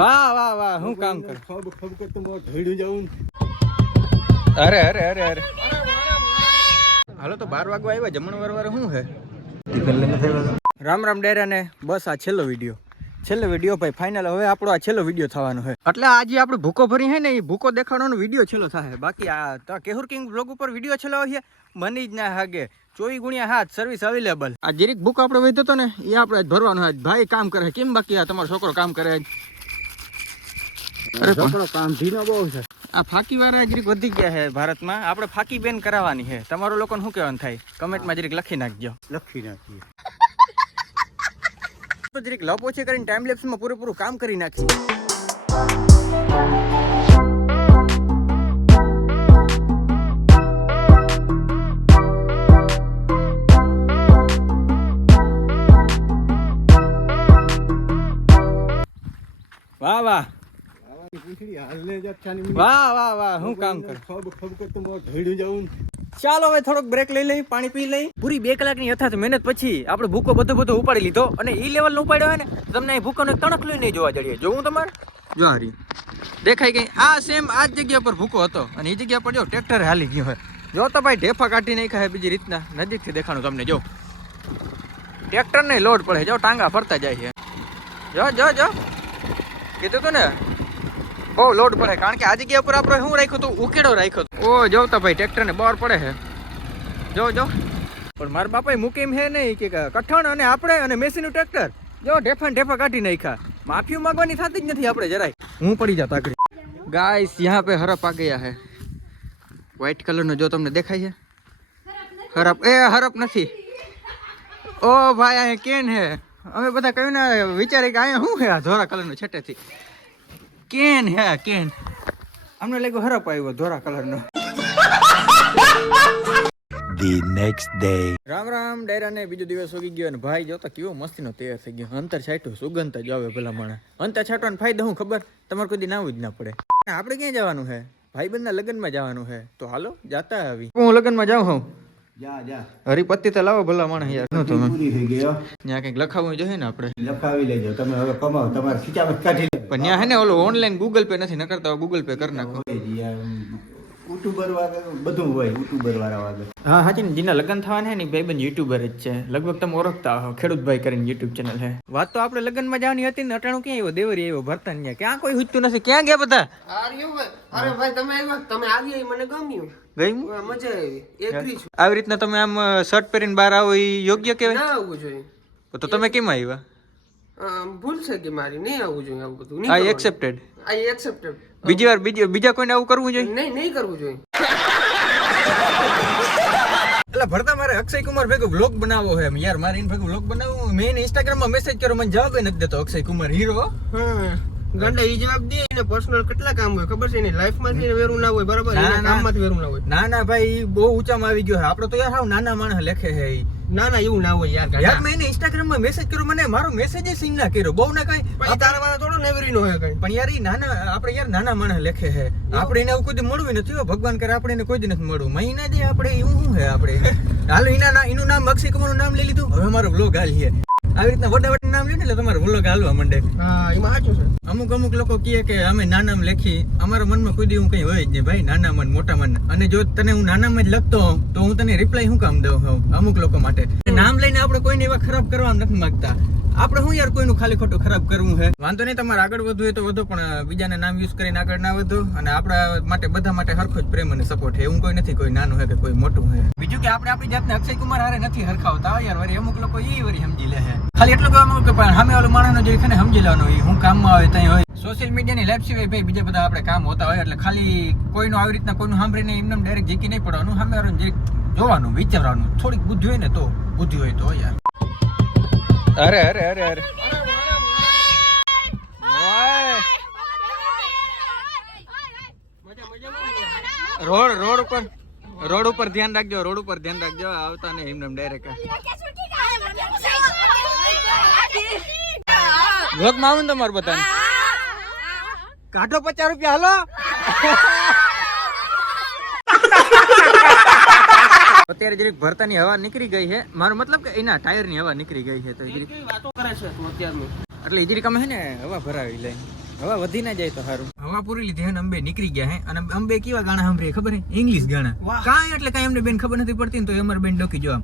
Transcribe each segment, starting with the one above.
વાહ વાહ વાહ, હું કામ કર? ખબ ખબ કરતો મોં ઢળ્યું જાઉં અરે અરે અરે અરે. હાલો, તો બાર વાગવા આવ્યા. જમણ વાર શું હે? રામ રામ ડેરા ને બસ આ છેલ્લો વીડિયો. છેલ્લો વીડિયો ભાઈ ફાઇનલ હવે આપણો આ છેલ્લો વીડિયો થવાનો છે. એટલે આજે આપણે ભૂકો ભરી હે ને એ ભૂકો દેખાડવાનો વીડિયો છેલ્લો થાય બાકી આ કેહુર કિંગ બ્લોગ ઉપર વીડિયો છેલ્લો છે. મની જ ના હાગે. ચોવીસ ગુણ્યા હાથ સર્વિસ અવેલેબલ આ જીરીક ભૂકો આપણે વધ્યો હતો ને એ આપણે આજ ભરવાનો છે. ભાઈ કામ કરે કેમ બાકી આ તમારો છોકરો કામ કરે છોકરો કામ ધીનો બહુ છે. આ ફાકી વાળા જરીક વધી ગયા છે ભારતમાં. આપણે ફાકી બેન કરાવવાની છે. તમારો લોકોને શું કહેવાનું થાય? કમેન્ટમાં જરીક લખી નાખજો. લખી નાખીએ. તો જરીક લપ ઓછી કરીને ટાઈમ લેપ્સમાં પૂરેપૂરું કામ કરી નાખી વાહ વાહ આવાની પૂંછડી હાલને જ અચ્છાની મિનિટ. વાહ વાહ વાહ હું કામ કર ખબ ખબ કરતો મોં ઢળ્યું જાઉં ચાલો હવે થોડોક બ્રેક લઈ લઈ પાણી પી લઈ. પૂરી બે કલાકની યથાર્થ મહેનત પછી આપણે ભૂકો બધો બધો ઉપાડી લીધો અને ઈ લેવલ ઉપાડ્યો હોય ને તમને અહીં ભૂકોને એક તણક લઈ નહીં જોવા જડીએ જોવું તમારે? જો હારી દેખાય ગઈ આ સેમ આ જ જગ્યા પર ભૂકો હતો અને એ જગ્યા પર જો ટ્રેક્ટર હાલી ગયો હોય. જો તો ભાઈ ઢેફા કાઢી નહીં ખાય બીજી રીતના. નજીકથી દેખાણું તમને જો. ટ્રેક્ટરને લોડ પડે જો ટાંગા ફરતા જાય છે. જો જો જો. કીધું તું ને? બહુ લોડ પડે કારણ કે આ જગ્યા ઉપર આપણે શું રાખ્યું હતું? ઉકેડો રાખ્યો હતો. ઓ જોવતા ભાઈ ટ્રેક્ટરને બહાર પડે છે. જો જો. પણ મારા બાપાએ મૂકીમ હે નહીં કે કઠણ અને આપણે અને મેસીનું ટ્રેક્ટર. જો ઢેફા ઢેફા કાઢી નાખ્યા. માફી માંગવાની થતી જ નથી આપણે જરાય. હું પડી જતા તાકડી. ગાઈસ યહાં પે હરફ આ ગયા હે વ્હાઈટ કલરનો જો તમને દેખાય છે? હરફ એ હરફ નથી. ઓ ભાઈ અહીંયા કેન હે અમે બધા કહ્યું ને વિચારે કે અહીંયા શું હે આ ધોરા કલરનું છેટેથી. કેન હે કેન. અમને લાગ્યું હરપ આવ્યો ધોરા કલર નો the next day. Ram Ram ડાયરા ને બીજો દિવસ ઉગી ગયો અને ભાઈ જોતા કેવો મસ્તીનો તૈયાર થઈ ગયો. અંતર છાંટ્યું સુગંધ જ આવે ભલા માણે અંતર છાંટવાનો ફાયદો હું ખબર? તમારે કોઈ નાવું જ ના પડે. આપણે ક્યાં જવાનું છે ભાઈબંધના લગ્નમાં જવાનું છે તો હાલો જાતા આવી. હું લગ્નમાં જાઉં હું? જા તો લાવો ભલા માણસ યાર. શું તમે? પૂરી થઈ ગઈ ત્યાં કંઈક લખાવવું જોઈએ ને આપણે? લખાવી લેજો. તમે હવે કમાવો. તમારે ખીચામાં કાઢી પણ ત્યાં હે ને ઓલું ઓનલાઈન ગૂગલ પે નથી નકરતા ગૂગલ પે કરી નાખો. યુટ્યુબર વાળા બધું હોય યુટ્યુબર વાળા વાગે હા હાચી ને જેના લગ્ન થવાના હે ને ભાઈબંધ યુટ્યુબર જ છે. લગભગ તમે ઓળખતા હો ખેડૂતભાઈ કરીને યુટ્યુબ ચેનલ છે વાત તો આપણે લગ્નમાં જવાની હતી ને અટાણું ક્યાં આવ્યો? દેવરી આવ્યો ભરતન ને ક્યાં કોઈ હુચતું નથી? ક્યાં ગયા બધા? અરે ભાઈ તમે આવ્યા? તમે આવી એ મને ગમ્યું. મજા આવી. એગ્રી છું. આવી રીતના તમે આમ શર્ટ પહેરીને બહાર આવો એ યોગ્ય કહેવાય? ના આવવું જોઈએ. તો તમે કેમ આવ્યા? ભૂલ છે કે મારી? નહીં આવવું જોઈએ આવું બધું. આ એક્સેપ્ટેડ આઈ એક્સેપ્ટેડ બીજી વાર બીજી બીજા કોઈને આવું કરવું જોઈએ? નહીં નહીં કરવું જોઈએ. એટલે ભરતા મારે અક્ષય કુમાર ભેગો વ્લોગ બનાવવો છે યાર મારે એને ભેગો વ્લોગ બનાવવો મેં એને ઇન્સ્ટાગ્રામમાં મેસેજ કર્યો મને જવાબ નથી દેતો અક્ષય કુમાર હીરો હા ગંડા ઈ જવાબ દે એને પર્સનલ કેટલા કામ હોય ખબર છે એની લાઈફમાંથી એને વેરું ના હોય બરાબર? ના, એના ના. કામમાંથી વેરું ના હોય. ના ના ભાઈ બહુ બહુ ઊંચામાં આવી ગયો છે. આપણે તો યાર હાવ નાના માણસ લેખે છે ઈ. ના ના એવું ના હોય યાર યાર મેં એને ઇન્સ્ટાગ્રામમાં મેસેજ કર્યો મને મારો મેસેજ જ સીન ના કર્યો બહુ ના કઈ તારા વાળા થોડો નેવરી નો હોય કઈ. પણ યાર એ નાના આપણે યાર નાના માણસ લેખે છે આપણે એને કોઈ દી મળવું નથી હો. ભગવાન કરે આપણે એને કોઈ દી નથી મળવું. મહિના દે આપણે એવું શું છે આપણે? હાલ એના એનું નામ અક્ષય કુમારનું નામ લઈ લીધું. હવે મારો વ્લોગ છે આવી રીતના વડા વડા નામ લે ને એટલે તમારે વ્લોગ હાલવા માંડે. હા એમાં સાચું છે. અમુક અમુક લોકો કહે કે અમે નાનામાં લખી, અમારા મનમાં ખુદી હું કઈ હોય જ નહીં ભાઈ નાના મન મોટા મન અને જો તને હું નાનામાં જ લખતો હોઉં, તો હું તને રિપ્લાય શું કામ દઉં હોઉં અમુક લોકો માટે. નામ લઈને આપણે કોઈને એવા ખરાબ કરવા નથી માંગતા. આપણે શું યાર કોઈનું ખાલી ખોટું ખરાબ કરવું છે વાંધો નહીં, તમારે આગળ વધવું હોય તો વધો, પણ બીજાના નામ યુઝ કરીને આગળ ના વધો અને આપણા માટે, બધા માટે હરખો જ પ્રેમ અને સપોર્ટ છે. એવું કોઈ નથી, કોઈ નાનું છે કે કોઈ મોટું છે બીજું કે આપણે આપણી જાતને અક્ષય કુમાર હારે નથી હરખાવતા યાર. વળી અમુક લોકો એ વળી સમજી લે ખાલી એટલું કહેવા માંગુ કે, પણ, સામે ઓલો માણસનો જે છે ને સમજી લેવાનો હોય. હું કામમાં આવે ત્યાં હોય. સોશિયલ મીડિયાની લાઈફ સિવાય ભાઈ બીજા બધા આપણે કામ હોતા હોય, એટલે ખાલી કોઈનું આવી રીતના કોઈનું સાંભળીને એમને ડાયરેક્ટ જીકી નહીં પડવાનું. સામે વાળાનું જે જોવાનું, વિચારવાનું, થોડીક બુદ્ધિ હોય ને તો બુદ્ધિ હોય તો યાર. અરે અરે અરે અરે. રોડ રોડ ઉપર રોડ ઉપર ધ્યાન રાખજો, રોડ ઉપર ધ્યાન રાખજો. આવતા ને એમને ડાયરેક્ટ ભોગમાં આવું તમારું બધાને. કાઢો પચાસ રૂપિયા, હાલો. અત્યારે જરીક ભરતાની હવા નીકળી ગઈ છે. મારો મતલબ કે એના ટાયરની હવા નીકળી ગઈ છે તો વાતો કરે છે તું અત્યારની? એટલે ઈજરી કમે છે ને હવા ભરાવી લઈ. હવા વધી ના જાય તો સારું. હવા પૂરી લીધી અને અંબે નીકળી ગયા હે અને અંબે કેવા ગાણા સાંભળે ખબર હે ઇંગ્લિશ ગાણા. કાંઈ એટલે કાંઈ એમને બેન ખબર નથી પડતી ને તો અમારે બેન ડોકી જો આમ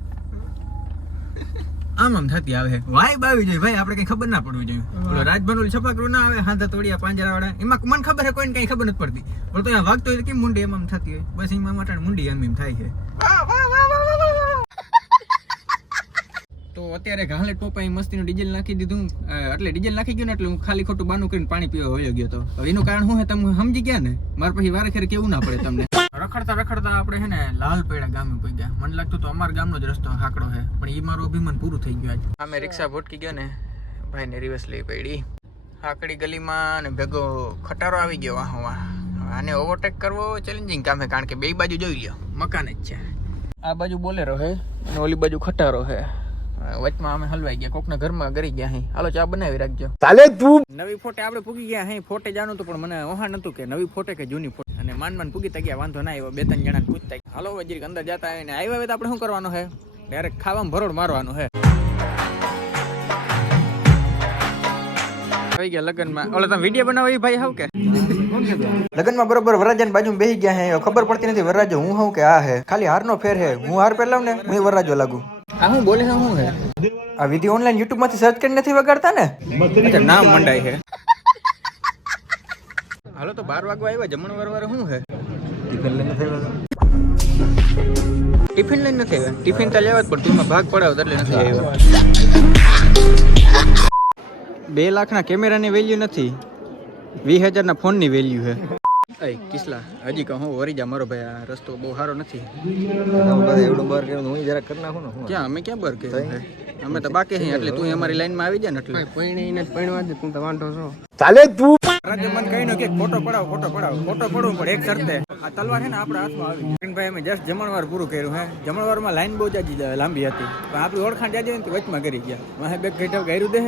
આમ આમ થતી આવે વાય બાવી જાય. ભાઈ આપણે કઈ ખબર ના પડવી જોઈએ. ઓલો રાજભર છપાકરું ના આવે હાથા તોડિયા પાંજરા વાળા એમાં મને ખબર છે કોઈને કઈ ખબર નથી પડતી. પણ તો વાગતો હોય કેમ મુંડી એમ આમ થતી હોય? બસ એમાં માટે મુંડી એમ એમ થાય છે. તો અત્યારે ઘાલે ટોપા મસ્તીનું ડીઝલ નાખી દીધું. એટલે ડીઝલ નાખી ગયું ને એટલે હું ખાલી ખોટું બાનું કરીને પાણી પીવા હોયો ગયો તો. હવે એનું કારણ શું છે તમે સમજી ગયા ને? મારે પછી વારે ખેર કેવું ના પડે તમને. રખડતા રખડતા આપણે છે ને લાલપેડા ગામે પહોંચી ગયા મને લાગતું તો અમારા ગામનો જ રસ્તો હાકડો છે પણ એ મારું અભિમાન પૂરું થઈ ગયું આજ. અમે રિક્ષા ભટકી ગયો ને ભાઈને રિવર્સ લઈ પડી. હાકડી ગલીમાં ને ભેગો ખટારો આવી ગયો વાહ વાહ. આને ઓવરટેક કરવો ચેલેન્જિંગ કામ છે કારણ કે બે બાજુ જોઈ લ્યો. મકાન જ છે. આ બાજુ બોલેરો છે અને ઓલી બાજુ ખટારો છે વચમાં અમે હલવાઈ ગયા કોકના ઘરમાં ગરી ગયા હી. હાલો ચા બનાવી રાખજો. ચાલે તું? નવી ફોટે આપણે પૂગી ગયા હી ફોટે જાણું તો પણ મને ઓહાણ નતું કે નવી ફોટે કે જૂની ફોટે. અને માન માન પૂગી તા ગયા વાંધો ના આવ્યો બે ત્રણ જણા પૂછતા. હાલો હવે અંદર જતા આવીને આવ્યા હવે તો આપણે શું કરવાનું હે? ડાયરેક્ટ ખાવામાં ભરોડ મારવાનું હે. આવી ગયા લગનમાં. ઓલા તમે વીડિયો બનાવો એ ભાઈ હાવ કે? લગનમાં બરોબર વરરાજાની બાજુ બેસી ગયા હે ખબર પડતી નથી વરરાજો હું હું કે આ હે? ખાલી હારનો ફેર હે હું હાર પહેલાવ ને હું વરરાજો લાગુ. આ હું બોલે છે હું હે આ વિધિ ઓનલાઈન યુટ્યુબમાંથી સર્ચ કરી નથી વગાડતા ને? અચ્છા નામ મંડાય છે. હાલો તો બાર વાગવા આવ્યા જમણ વરવારે શું છે? ટિફિન લઈને નથી આવ્યા ટિફિન તો લેવા જ પણ તું ભાગ પડાવ એટલે નથી આવ્યા. બે લાખના કેમેરાની વેલ્યુ નથી. વીસ હજારના ફોનની વેલ્યુ છે. અય કિસલા. હજી કહું હું વરી જા મારો ભાઈ આ રસ્તો બહુ સારો નથી. એવડો બાર કર્યો હું જરા કરી નાખું ને ક્યાં અમે ક્યાં બર કે અમે તો બાકી છીએ એટલે તું અમારી લાઈનમાં આવી જાય ને એટલે. પૈણીને જ પૈણવા દે તું તો વાંધો છો. ચાલે તું. રાજ્ય મને કહી નો કે ફોટો પડાવ ફોટો પડાવ ફોટો પડવું પણ એક શરતે. આ તલવાર છે ને આપણા હાથમાં આવી ભાઈ અમે જસ્ટ જમણવાર પૂરું કર્યું હે. જમણવારમાં લાઈન બહુ જાજી લાંબી હતી. પણ આપણી ઓળખાણ જાજી ને તો વચમાં કરી ગયા. વાહે બે ઘેટા ગાયરું દે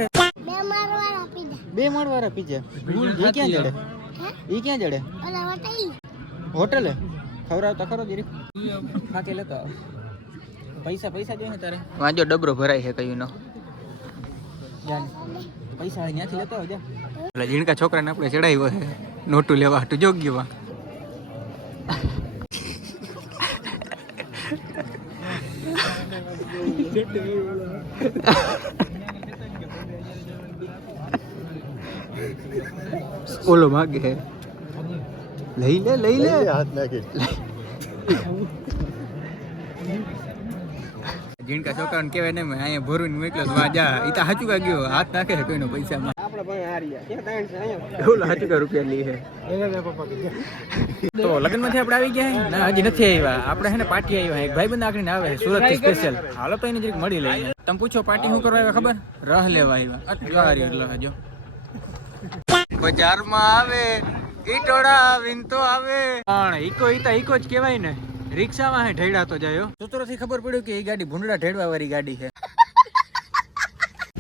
બે માળવાળા પીજે ઈ ક્યાં જડે? ઈ ક્યાં જડે? વટાઈ ખવડાવતા ખરો દીરી ખાતે લેતો પૈસા પૈસા જોઈએ તારે. વાંજો ડબરો ભરાય છે કયું નો. જાન પૈસા ત્યાંથી લેતો આવજો એટલે ઝીણકા છોકરાને આપણે ચડાવ્યો છે નોટું લેવા હાટું જોગ્યો ઓલો માગે લઈ લે લઈ લે. હાથ નાખી. ઝીણકા છોકરાને કહેવાય ને મેં અહીંયા ભરું મોકલ્યો તો જા ઈ તો હાચું કા ગયો હાથ નાખે છે કોઈનો પૈસામાં ભાઈ તો લગ્નમાંથી આપણે આવી ગયા હે? ના હજી નથી આવ્યા. આપણે હે ને પાર્ટી આવ્યા હે. બંધ ભાઈબંધ આખરીને આવે છે સુરતથી સ્પેશિયલ હાલો તો એને જરીક મળી લઈએ. તમે પૂછો પાર્ટી શું કરવા આવ્યા ખબર? રહ લેવા આવ્યા. અટવારી એટલે હજો બજારમાં આવે. ઈટોડા વિનતો આવે. પણ ઈકો ઈતા ઈકો જ કહેવાય ને. રિક્ષામાં હે ઢેડા તો જાય સૂત્રોથી ખબર પડ્યું કે એ ગાડી ભૂંડડા ઢેડવા વાળી ગાડી છે.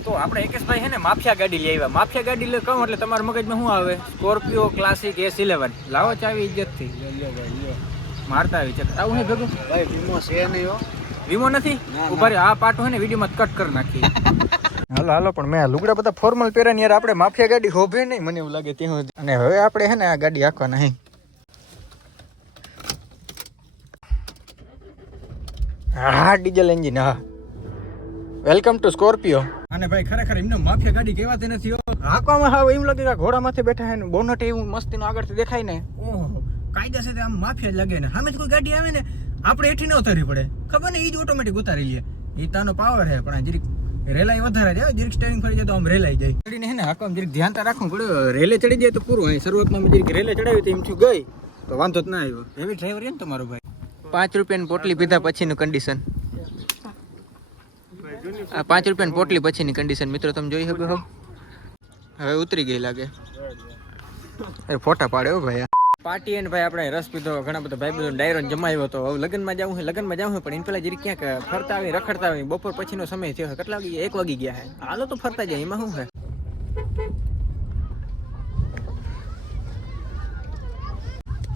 તો આપણે એકેશભાઈ છે ને માફિયા ગાડી લઈ આવ્યા. માફિયા ગાડી લઈ કહું એટલે તમારા મગજમાં શું આવે? Scorpio classic S eleven. લાવો ચાવી ઇજ્જતથી. મારતા આવી છે. આવું હે ભેગું? ભાઈ વીમો છે નહીં હો. વીમો નથી? ઊભા આ પાટો હે ને વિડીયોમાં કટ કરી નાખી હાલો હાલો પણ મેં લુગડા બધા ફોર્મલ પહેર્યા યાર આપણે માફિયા ગાડી હોભે નહીં મને એવું લાગે ત્યાં સુધી. અને હવે આપણે હે ને આ ગાડી આખવા નહીં હા ડીઝલ એન્જિન હા. વેલકમ ટુ સ્કોર્પિયો અને ભાઈ ખરેખર એમને માફિયા ગાડી કહેવાતી નથી હો. હાંકવામાં હાવ એમ લાગે કે ઘોડા માથે બેઠા હે ને બોનટ એવું મસ્તીનું આગળથી દેખાય ને. ઓહો કાયદેસર આમ માફિયા લાગે ને. સામે કોઈ ગાડી આવે ને આપણે એઠી ન ઉતારવી પડે. ખબર ને એ જ ઓટોમેટિક ઉતારી લઈએ એ તાનો પાવર છે પણ આ જરીક રેલાઈ વધારે જાય જરીક સ્ટેરિંગ ફરી જાય તો આમ રેલાઈ જાય. ચડીને હે ને હાંકવામાં જરીક ધ્યાન રાખવું પડે. રેલે ચડી જાય તો પૂરું. અહીં શરૂઆતમાં મેં રેલે ચડાવી તો એમ થયું ગઈ. તો વાંધો જ ના આવ્યો. એવી ડ્રાઈવર ને તમારો ભાઈ? પાંચ રૂપિયાની પોટલી પીધા પછીનું કન્ડિશન આ પાંચ રૂપિયાની પોટલી પછીની કન્ડિશન મિત્રો, તમે જોઈ શકો હવે ઉતરી ગઈ લાગે. અરે ફોટા પાડે હો ભાઈ. પાર્ટી એન્ડ ભાઈ આપણે રસ પીધો, ઘણા બધા ભાઈ બધો ડાયરો જમાયો હતો હવે લગ્નમાં જવું હોય, લગ્નમાં જવું હોય, પણ એને પેલા જરી ક્યાંક ફરતા આવી રખડતા આવી બપોર પછીનો સમય થયો કેટલા વાગી, એક વાગી ગયા હે? હાલો તો ફરતા જાય એમાં શું છે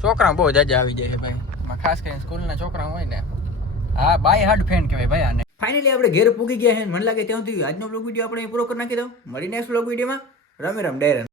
છોકરા બહુ જાજા આવી જાય છે ભાઈ. ખાસ કરીને સ્કૂલના છોકરા હોય ને હા બાય હાર્ડ ફેન કહેવાય ભાઈ આને. ફાઇનલી આપણે ઘેર પૂગી ગયા છે મને લાગે ત્યાં સુધી આજનો બ્લોગ વીડિયો આપણે પૂરો કરી નાખી દો મળી નેક્સ્ટ બ્લોગ વિડીયોમાં રમે રમ ડેરન